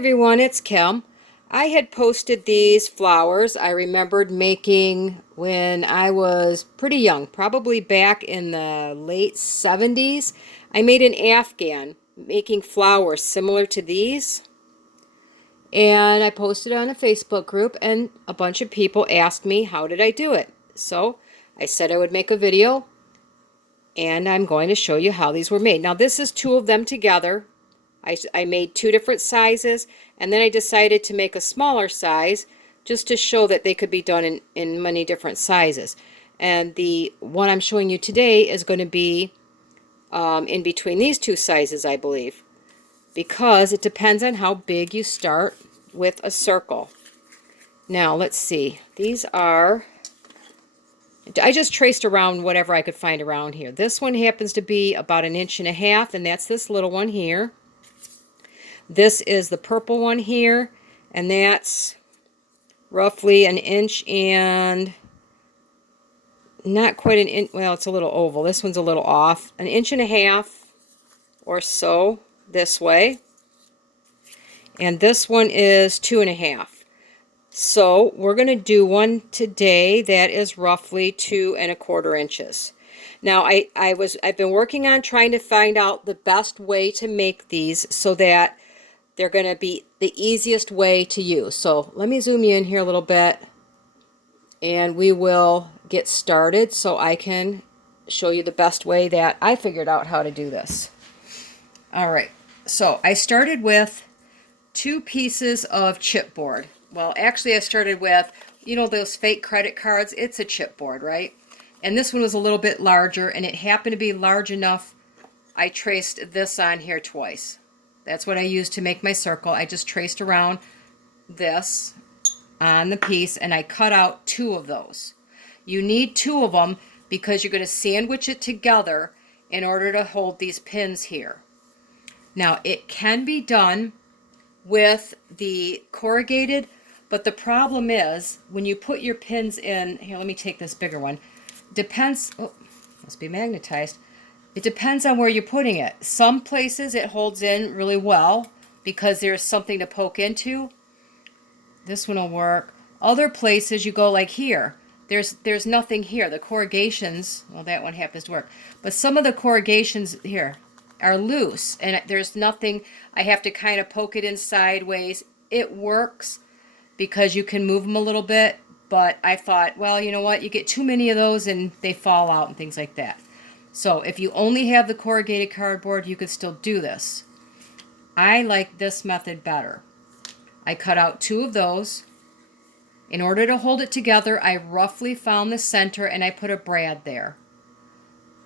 Everyone, it's Kim. I had posted these flowers I remembered making when I was pretty young, probably back in the late 70s. I made an Afghan making flowers similar to these, and I posted it on a Facebook group, and a bunch of people asked me how did I do it. So I said I would make a video, and I'm going to show you how these were made. Now this is two of them together. I made two different sizes, and then I decided to make a smaller size just to show that they could be done in many different sizes. And the one I'm showing you today is going to be in between these two sizes, I believe, because it depends on how big you start with a circle. Now, let's see. These are, I just traced around whatever I could find around here. This one happens to be about 1.5 inches, and that's this little one here. This is the purple one here, and that's roughly 1 inch and not quite an inch. Well, it's a little oval. This one's a little off. 1.5 inches or so this way. And this one is 2.5. So we're going to do one today that is roughly 2.25 inches. Now I've been working on trying to find out the best way to make these so that they're going to be the easiest way to use. So let me zoom you in here a little bit, and we will get started so I can show you the best way that I figured out how to do this. All right, so I started with 2 pieces of chipboard. Well, actually I started with, you know, those fake credit cards. It's a chipboard, right? And this one was a little bit larger, and it happened to be large enough I traced this on here twice. That's what I used to make my circle. I just traced around this on the piece, and I cut out 2 of those. You need 2 of them because you're going to sandwich it together in order to hold these pins here. Now, it can be done with the corrugated, but the problem is when you put your pins in, here, let me take this bigger one. Depends, oh, must be magnetized. It depends on where you're putting it. Some places it holds in really well because there's something to poke into. This one will work. Other places you go like here. There's nothing here. The corrugations, well, that one happens to work. But some of the corrugations here are loose, and there's nothing. I have to kind of poke it in sideways. It works because you can move them a little bit, but I thought, well, you know what? You get too many of those and they fall out and things like that. So if you only have the corrugated cardboard, you could still do this. I like this method better. I cut out 2 of those. In order to hold it together, I roughly found the center and I put a brad there.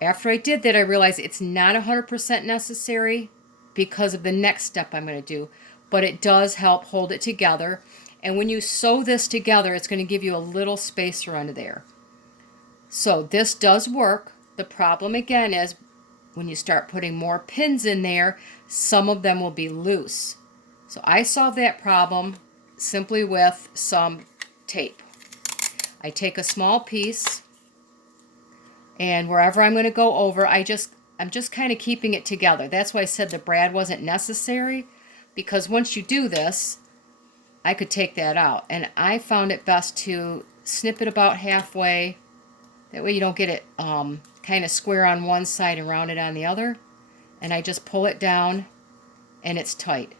After I did that, I realized it's not 100% necessary because of the next step I'm going to do, but it does help hold it together. And when you sew this together, it's going to give you a little spacer under there. So this does work. The problem again is when you start putting more pins in there, some of them will be loose. So I solved that problem simply with some tape. I take a small piece, and wherever I'm going to go over, I'm just kind of keeping it together. That's why I said the brad wasn't necessary, because once you do this, I could take that out. And I found it best to snip it about halfway. That way you don't get it kind of square on one side and rounded on the other. And I just pull it down and it's tight.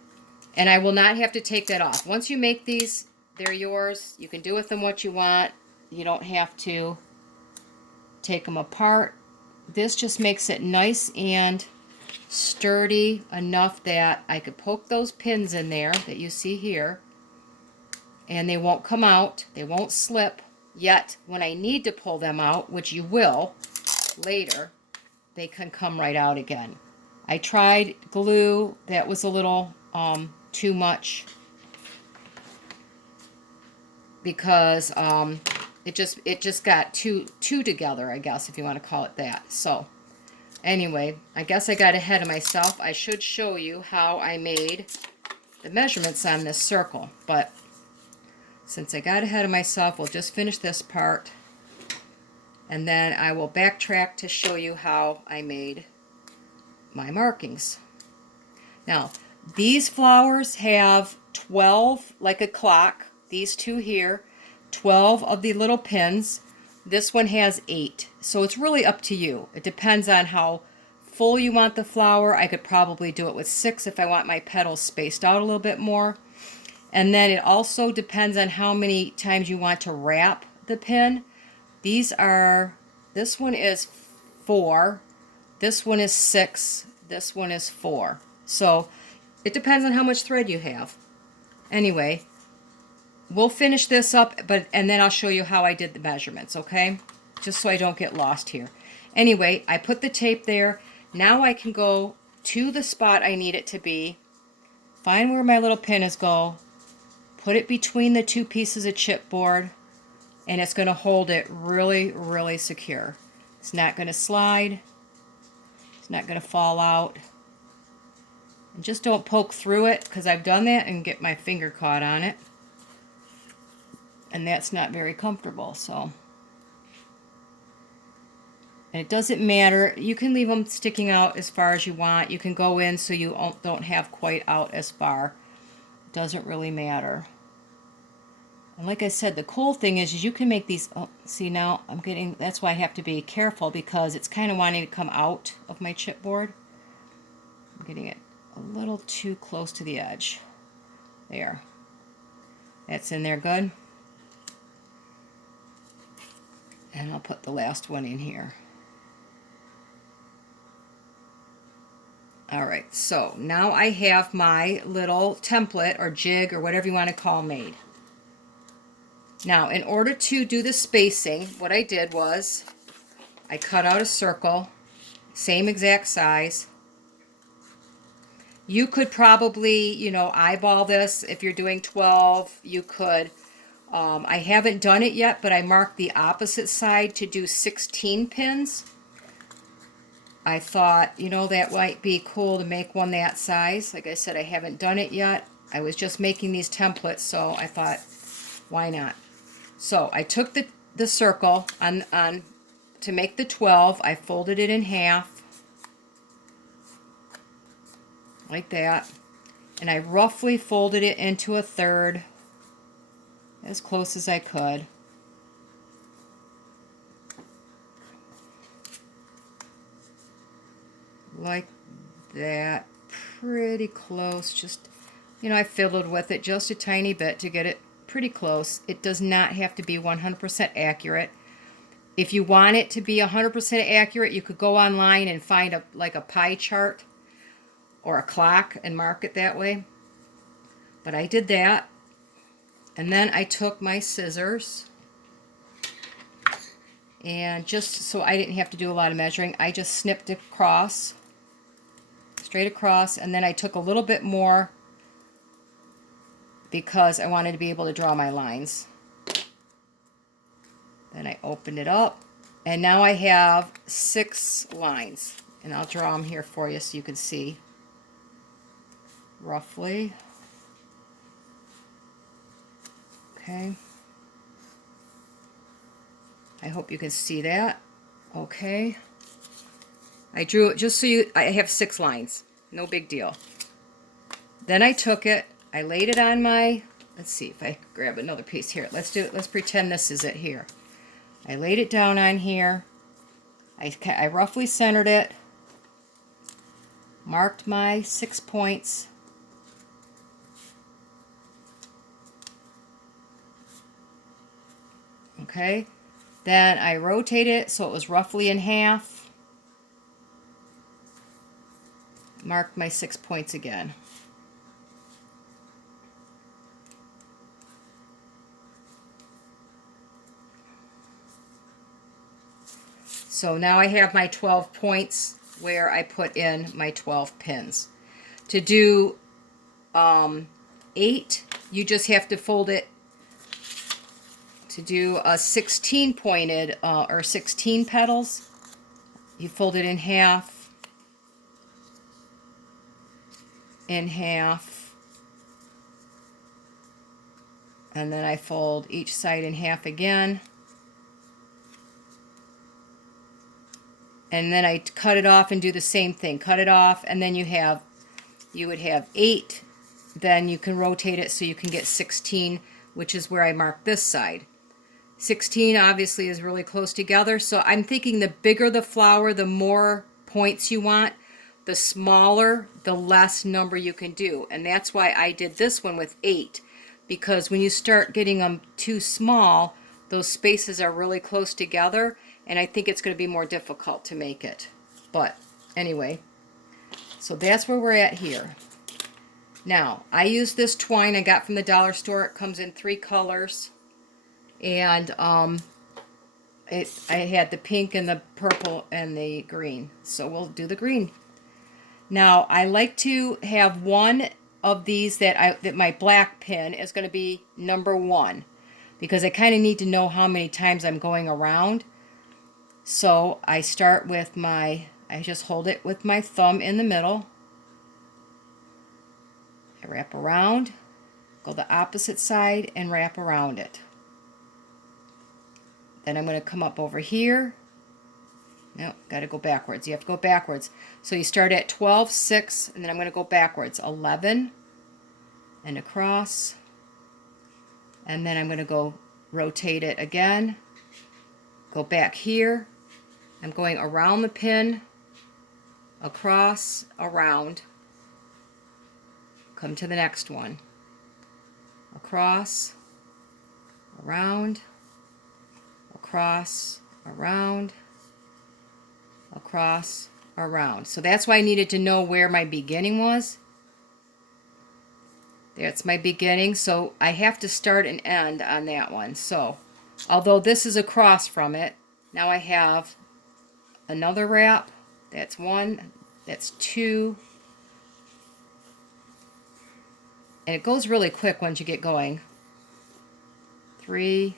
And I will not have to take that off. Once you make these, they're yours. You can do with them what you want. You don't have to take them apart. This just makes it nice and sturdy enough that I could poke those pins in there that you see here, and they won't come out. They won't slip. Yet when I need to pull them out, which you will later, they can come right out again. I tried glue. That was a little too much because it just got too together, I guess, if you want to call it that. So anyway, I guess I got ahead of myself. I should show you how I made the measurements on this circle, but since I got ahead of myself, we'll just finish this part, and then I will backtrack to show you how I made my markings. Now, These flowers have 12, like a clock, these two here, 12 of the little pins. This one has 8. So it's really up to you. It depends on how full you want the flower. I could probably do it with 6 if I want my petals spaced out a little bit more. And then it also depends on how many times you want to wrap the pin. This one is 4, this one is 6, this one is 4. So it depends on how much thread you have. Anyway, we'll finish this up, and then I'll show you how I did the measurements, okay? Just so I don't get lost here. Anyway, I put the tape there. Now I can go to the spot I need it to be, find where my little pin is go, put it between the two pieces of chipboard, and it's going to hold it really, really secure. It's not going to slide. It's not going to fall out. And just don't poke through it, because I've done that and get my finger caught on it. And that's not very comfortable, so. And it doesn't matter. You can leave them sticking out as far as you want. You can go in so you don't have quite out as far. It doesn't really matter. And like I said, the cool thing is you can make these, oh, see now I'm getting, that's why I have to be careful, because it's kind of wanting to come out of my chipboard. I'm getting it a little too close to the edge. There. That's in there good. And I'll put the last one in here. Alright, so now I have my little template or jig or whatever you want to call made. Now, in order to do the spacing, what I did was I cut out a circle, same exact size. You could probably, you know, eyeball this. If you're doing 12, you could. I haven't done it yet, but I marked the opposite side to do 16 pins. I thought, you know, that might be cool to make one that size. Like I said, I haven't done it yet. I was just making these templates, so I thought, why not? So I took the circle on to make the 12. I folded it in half, like that, and I roughly folded it into a third, as close as I could. Like that, pretty close. Just, you know, I fiddled with it just a tiny bit to get it pretty close. It does not have to be 100% accurate. If you want it to be 100% accurate, you could go online and find like a pie chart or a clock and mark it that way. But I did that. And then I took my scissors, and just so I didn't have to do a lot of measuring, I just snipped across, straight across, and then I took a little bit more because I wanted to be able to draw my lines. Then I opened it up, and now I have 6 lines, and I'll draw them here for you so you can see roughly. Okay. I hope you can see that. Okay. I drew it just so I have 6 lines. No big deal. Then I took it, I laid it on my, let's see if I can grab another piece here. Let's pretend this is it here. I laid it down on here. I roughly centered it, marked my 6 points. Okay, then I rotated it so it was roughly in half. Marked my 6 points again. So now I have my 12 points where I put in my 12 pins. To do 8, you just have to fold it. To do a 16 pointed or 16 petals, you fold it in half, and then I fold each side in half again, and then I cut it off and do the same thing. Cut it off, and then you have you would have 8, then you can rotate it so you can get 16, which is where I marked this side. 16 obviously is really close together, so I'm thinking the bigger the flower, the more points you want. The smaller, the less number you can do. And that's why I did this one with 8, because when you start getting them too small, those spaces are really close together, and I think it's going to be more difficult to make it. But anyway, so that's where we're at here. Now, I use this twine I got from the dollar store. It comes in 3 colors. And I had the pink and the purple and the green. So we'll do the green. Now, I like to have one of these that my black pin is going to be number 1, because I kind of need to know how many times I'm going around. So I start with I just hold it with my thumb in the middle. I wrap around, go the opposite side, and wrap around it. Then I'm going to come up over here. No, got to go backwards. You have to go backwards. So you start at 12, 6, and then I'm going to go backwards. 11, and across. And then I'm going to go rotate it again. Go back here. I'm going around the pin, across, around. Come to the next one. Across, around, across, around, across, around. So that's why I needed to know where my beginning was. That's my beginning. So I have to start and end on that one. So although this is across from it, now I have another wrap. That's 1, that's 2. And it goes really quick once you get going. 3.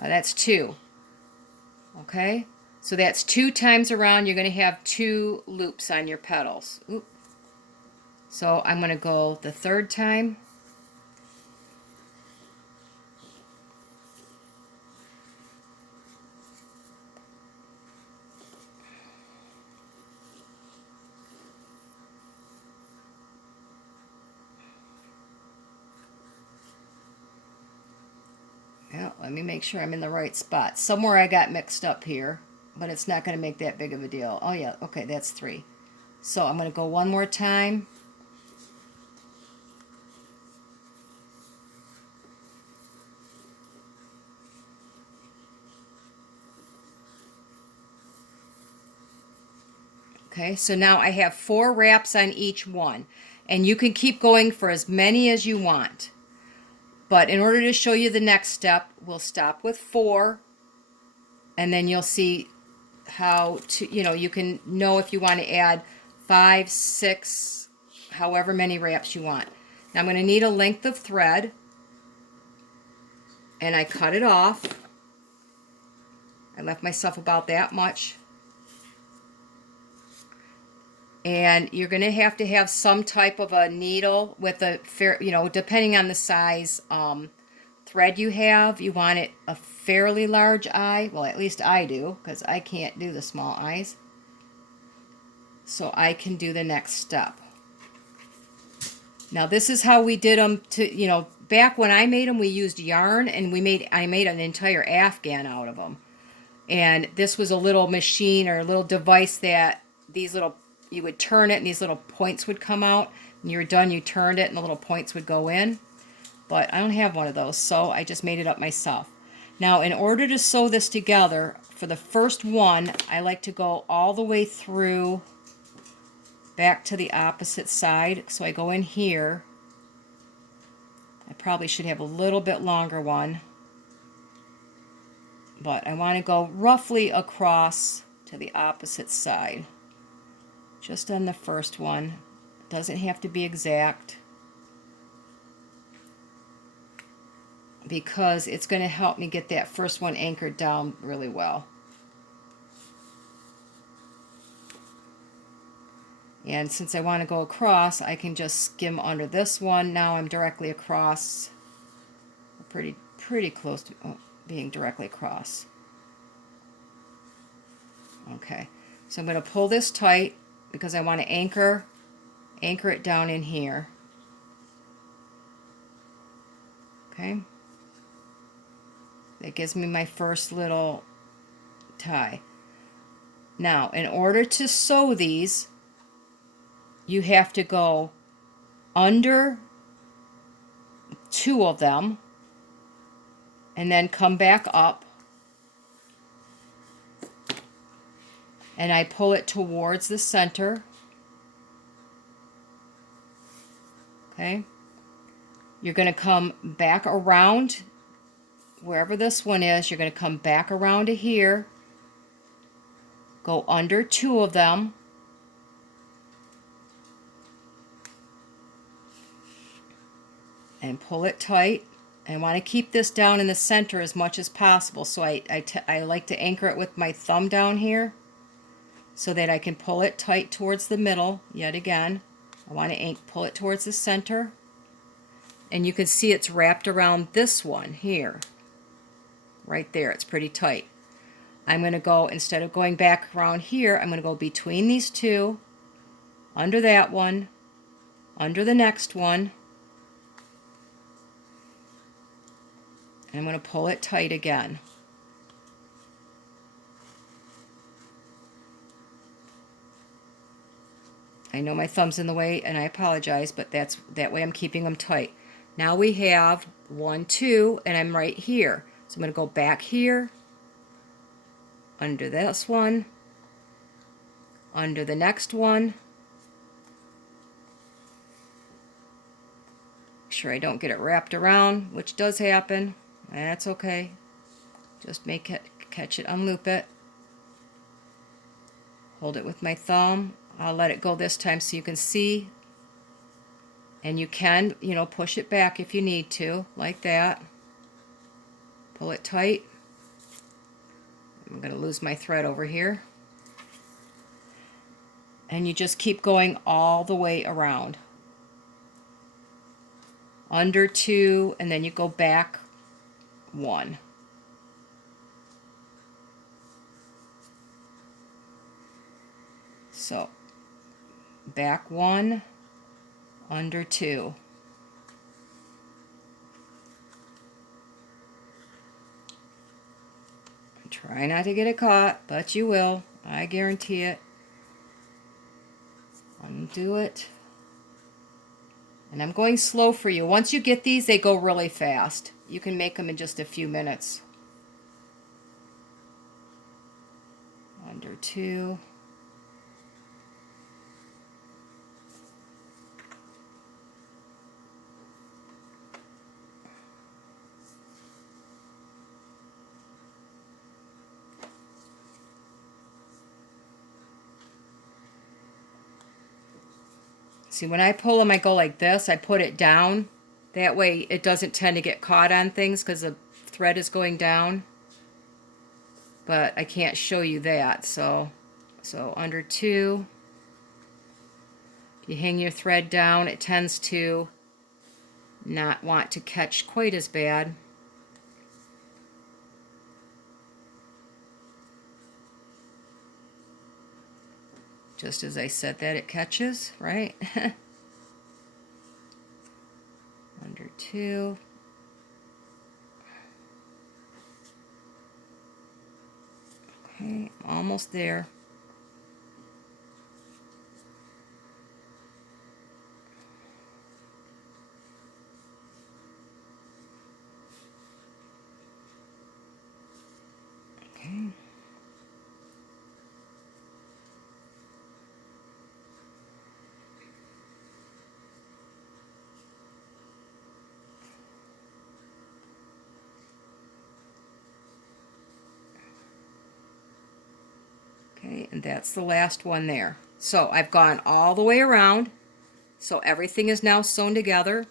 That's 2. Okay? So that's 2 times around. You're going to have 2 loops on your petals. Oop. So I'm going to go the 3rd time. Yeah, let me make sure I'm in the right spot. Somewhere I got mixed up here, but it's not going to make that big of a deal. Oh yeah, okay, that's 3. So I'm going to go one more time. Okay, so now I have 4 wraps on each one, and you can keep going for as many as you want. But in order to show you the next step, we'll stop with 4, and then you'll see how to, you can know if you want to add 5, 6, however many wraps you want. Now I'm going to need a length of thread, and I cut it off. I left myself about that much. And you're going to have some type of a needle with a fair, depending on the size thread you have. You want it a fairly large eye. Well, at least I do, because I can't do the small eyes. So I can do the next step. Now this is how we did them back when I made them, we used yarn, and I made an entire afghan out of them. And this was a little machine or a little device that you would turn it and these little points would come out. When you were done, you turned it and the little points would go in. But I don't have one of those, so I just made it up myself. Now, in order to sew this together, for the first one, I like to go all the way through back to the opposite side. So I go in here. I probably should have a little bit longer one, but I want to go roughly across to the opposite side. Just on the first one. It doesn't have to be exact, because it's going to help me get that first one anchored down really well. And since I want to go across, I can just skim under this one. Now I'm directly across, pretty close to being directly across. Okay, so I'm going to pull this tight because I want to anchor anchor it down in here. Okay, that gives me my first little tie. Now, in order to sew these, you have to go under 2 of them and then come back up, and I pull it towards the center. Okay, you're going to come back around wherever this one is. You're going to come back around to here, go under 2 of them, and pull it tight. I want to keep this down in the center as much as possible, so I like to anchor it with my thumb down here so that I can pull it tight towards the middle. Yet again, I want to pull it towards the center, and you can see it's wrapped around this one here, right there. It's pretty tight. I'm going to go, instead of going back around here, I'm going to go between these 2, under that one, under the next one, and I'm going to pull it tight again. I know my thumb's in the way, and I apologize, but that way I'm keeping them tight. Now we have 1, 2, and I'm right here. So I'm going to go back here, under this one, under the next one. Make sure I don't get it wrapped around, which does happen. That's okay. Just make it, catch it, unloop it. Hold it with my thumb. I'll let it go this time so you can see. And you can, push it back if you need to, like that. Pull it tight. I'm going to lose my thread over here. And you just keep going all the way around. Under 2, and then you go back 1. So, back 1, under 2. Try not to get it caught, but you will. I guarantee it. Undo it. And I'm going slow for you. Once you get these, they go really fast. You can make them in just a few minutes. Under 2. See, when I pull them, I go like this. I put it down. That way it doesn't tend to get caught on things because the thread is going down. But I can't show you that. So under 2. If you hang your thread down, it tends to not want to catch quite as bad. Just as I said that, it catches, right? Under 2. Okay, almost there. Okay. Okay, and that's the last one there. So I've gone all the way around. So everything is now sewn together.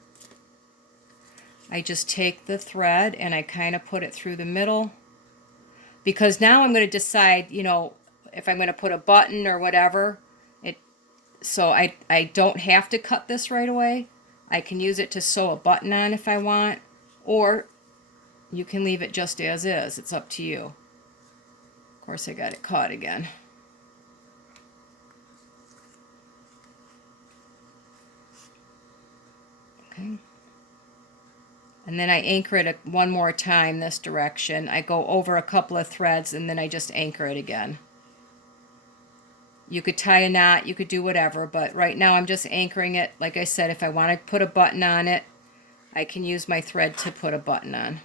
I just take the thread and I kind of put it through the middle. Because now I'm going to decide, if I'm going to put a button or whatever. So I don't have to cut this right away. I can use it to sew a button on if I want. Or you can leave it just as is. It's up to you. Of course, I got it caught again. Okay. And then I anchor it one more time this direction. I go over a couple of threads and then I just anchor it again. You could tie a knot, you could do whatever, but right now I'm just anchoring it. Like I said, if I want to put a button on it, I can use my thread to put a button on.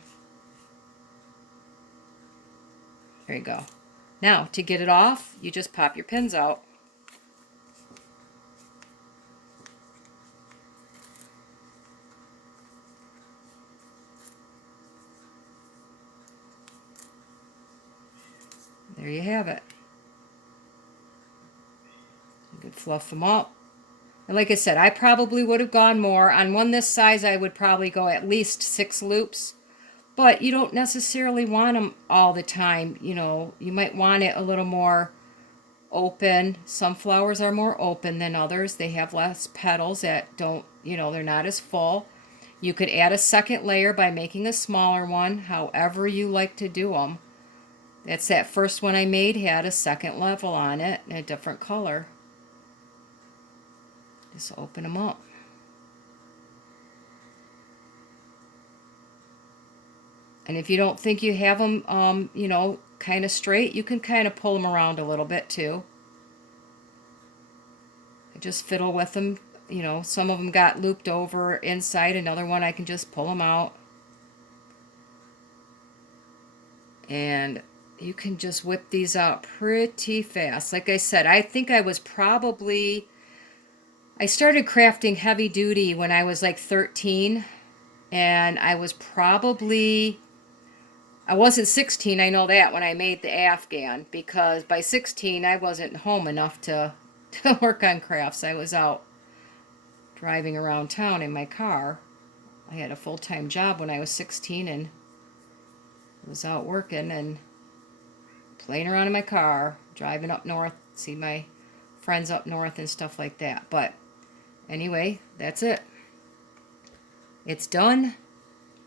There you go. Now, to get it off, you just pop your pins out. There you have it. You could fluff them up. And like I said, I probably would have gone more. On one this size, I would probably go at least 6 loops. But you don't necessarily want them all the time. You know, you might want it a little more open. Some flowers are more open than others. They have less petals that don't, you know, they're not as full. You could add a second layer by making a smaller one, however you like to do them. That's that first one I made had a second level on it and a different color. Just open them up. And if you don't think you have them, you know, kind of straight, you can kind of pull them around a little bit too. Just fiddle with them. You know, some of them got looped over inside. Another one I can just pull them out. And you can just whip these out pretty fast. Like I said, I think I started crafting heavy duty when I was like 13. And I wasn't 16, I know that, when I made the Afghan. Because by 16, I wasn't home enough to work on crafts. I was out driving around town in my car. I had a full-time job when I was 16 and was out working and playing around in my car, driving up north, see my friends up north and stuff like that. But anyway, that's it. It's done.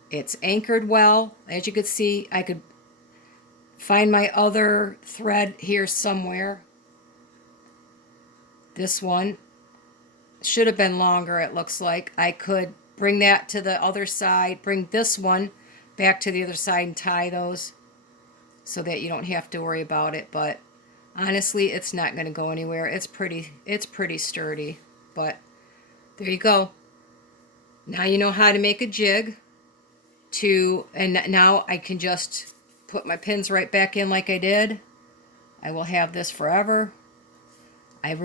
It's anchored well. As you could see, I could find my other thread here somewhere. This one should have been longer, it looks like. I could bring that to the other side, bring this one back to the other side and tie those so that you don't have to worry about it. But honestly, it's not going to go anywhere. It's pretty sturdy. But there you go. Now you know how to make a jig. And now I can just put my pins right back in like I did. I will have this forever. I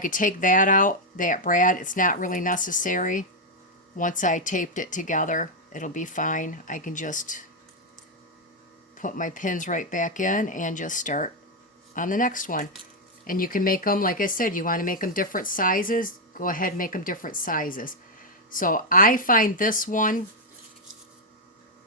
could take that out, that brad. It's not really necessary. Once I taped it together, it'll be fine. I can just put my pins right back in and just start on the next one. And you can make them, like I said, you want to make them different sizes, go ahead and make them different sizes. So I find this one,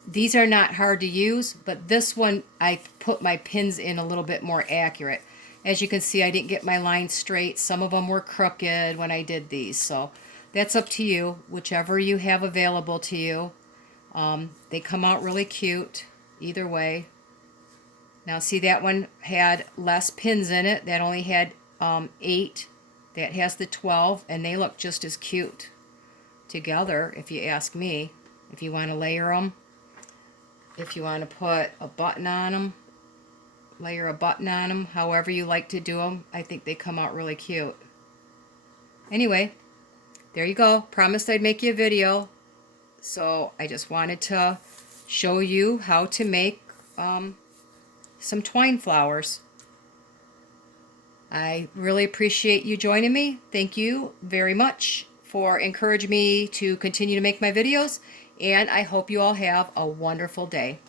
these are not hard to use, but this one I put my pins in a little bit more accurate. As you can see, I didn't get my lines straight. Some of them were crooked when I did these. So that's up to you, whichever you have available to you. They come out really cute either way. Now see, that one had less pins in it. That only had 8. That has the 12, and they look just as cute together, if you ask me. If you want to layer them, if you want to put a button on them, layer a button on them, however you like to do them, I think they come out really cute. Anyway, there you go. Promised I'd make you a video, so I just wanted to show you how to make some twine flowers. I really appreciate you joining me. Thank you very much for encouraging me to continue to make my videos, and I hope you all have a wonderful day.